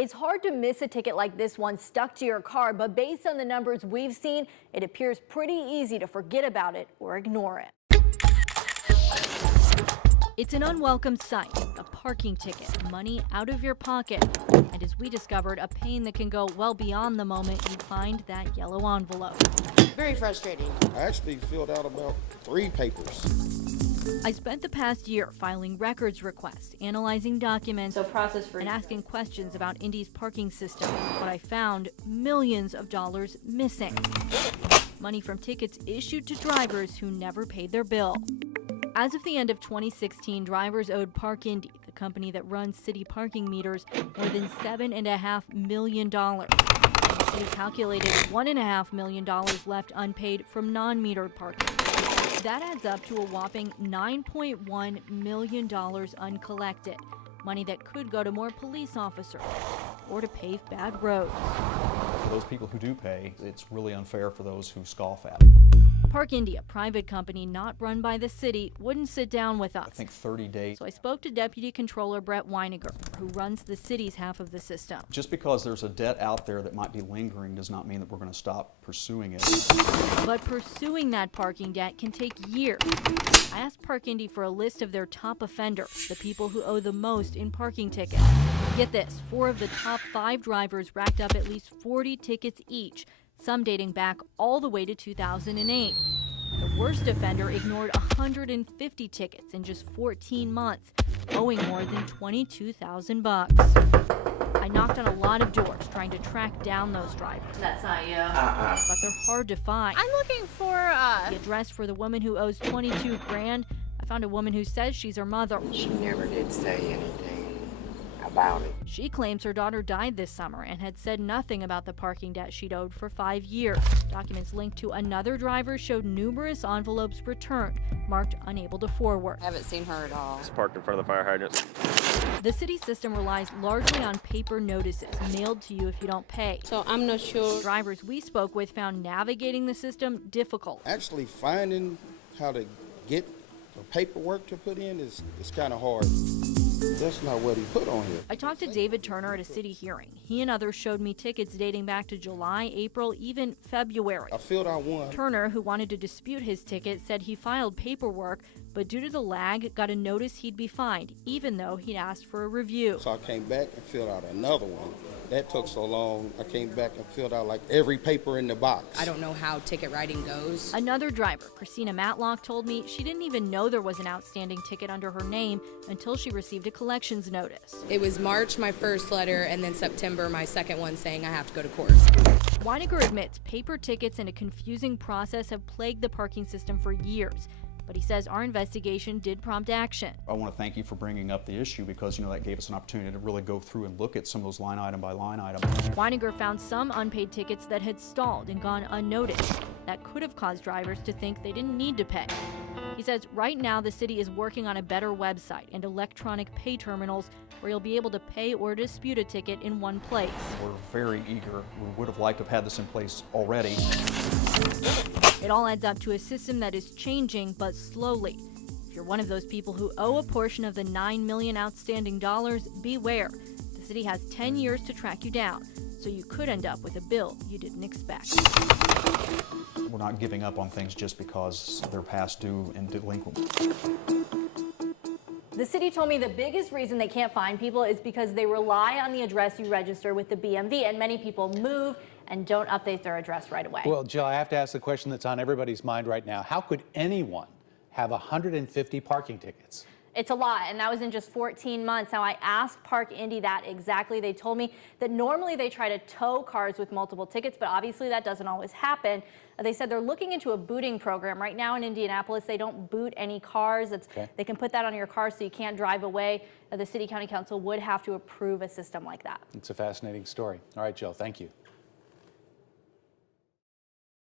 It's hard to miss a ticket like this one stuck to your car, but based on the numbers we've seen, it appears pretty easy to forget about it or ignore it. It's an unwelcome sight, a parking ticket, money out of your pocket, and as we discovered, a pain that can go well beyond the moment you find that yellow envelope. Very frustrating. I actually filled out about 3 papers. I spent the past year filing records requests, analyzing documents, and asking questions about Indy's parking system. What I found, millions of dollars missing. Money from tickets issued to drivers who never paid their bill. As of the end of 2016, drivers owed Park Indy, the company that runs city parking meters, more than $7.5 million. The city calculated $1.5 million left unpaid from non-metered parking. That adds up to a whopping $9.1 million uncollected, money that could go to more police officers or to pave bad roads. For those people who do pay, it's really unfair for those who scoff at it. Park Indy, a private company not run by the city, wouldn't sit down with us. I think 30 days. So I spoke to Deputy Controller Brett Weiniger, who runs the city's half of the system. Just because there's a debt out there that might be lingering does not mean that we're going to stop pursuing it. But pursuing that parking debt can take years. I asked Park Indy for a list of their top offenders, the people who owe the most in parking tickets. Get this, 4 of the top 5 drivers racked up at least 40 tickets each, some dating back all the way to 2008. The worst offender ignored 150 tickets in just 14 months, owing more than $22,000. I knocked on a lot of doors trying to track down those drivers. That's not you. But they're hard to find. I'm looking for The address for the woman who owes $22 grand. I found a woman who says she's her mother. She never did say anything about it. She claims her daughter died this summer and had said nothing about the parking debt she'd owed for 5 years. Documents linked to another driver showed numerous envelopes returned, marked unable to forward. I haven't seen her at all. It's parked in front of the fire hydrants. The city system relies largely on paper notices mailed to you if you don't pay. So I'm not sure. Drivers we spoke with found navigating the system difficult. Actually finding how to get the paperwork to put in is kind of hard. That's not what he put on here. I talked to David Turner at a city hearing. He and others showed me tickets dating back to July, April, even February. I filled out one. Turner, who wanted to dispute his ticket, said he filed paperwork, but due to the lag, got a notice he'd be fined, even though he'd asked for a review. So I came back and filled out another one. That took so long, I came back and filled out like every paper in the box. I don't know how ticket writing goes. Another driver, Christina Matlock, told me she didn't even know there was an outstanding ticket under her name until she received a collections notice. It was March, my first letter, and then September, my second one saying I have to go to court. Weiniger admits paper tickets and a confusing process have plagued the parking system for years. But he says our investigation did prompt action. I want to thank you for bringing up the issue because, that gave us an opportunity to really go through and look at some of those line item by line item. Weiniger found some unpaid tickets that had stalled and gone unnoticed. That could have caused drivers to think they didn't need to pay. He says right now the city is working on a better website and electronic pay terminals where you'll be able to pay or dispute a ticket in one place. We're very eager. We would have liked to have had this in place already. It all adds up to a system that is changing, but slowly. If you're one of those people who owe a portion of the $9 million outstanding dollars, beware. The city has 10 years to track you down, so you could end up with a bill you didn't expect. We're not giving up on things just because they're past due and delinquent. The city told me the biggest reason they can't find people is because they rely on the address you register with the BMV, and many people move and don't update their address right away. Well, Jill, I have to ask the question that's on everybody's mind right now. How could anyone have 150 parking tickets? It's a lot, and that was in just 14 months. Now, I asked Park Indy that exactly. They told me that normally they try to tow cars with multiple tickets, but obviously that doesn't always happen. They said they're looking into a booting program. Right now in Indianapolis, they don't boot any cars. They can put that on your car so you can't drive away. The City County Council would have to approve a system like that. It's a fascinating story. All right, Jill, thank you.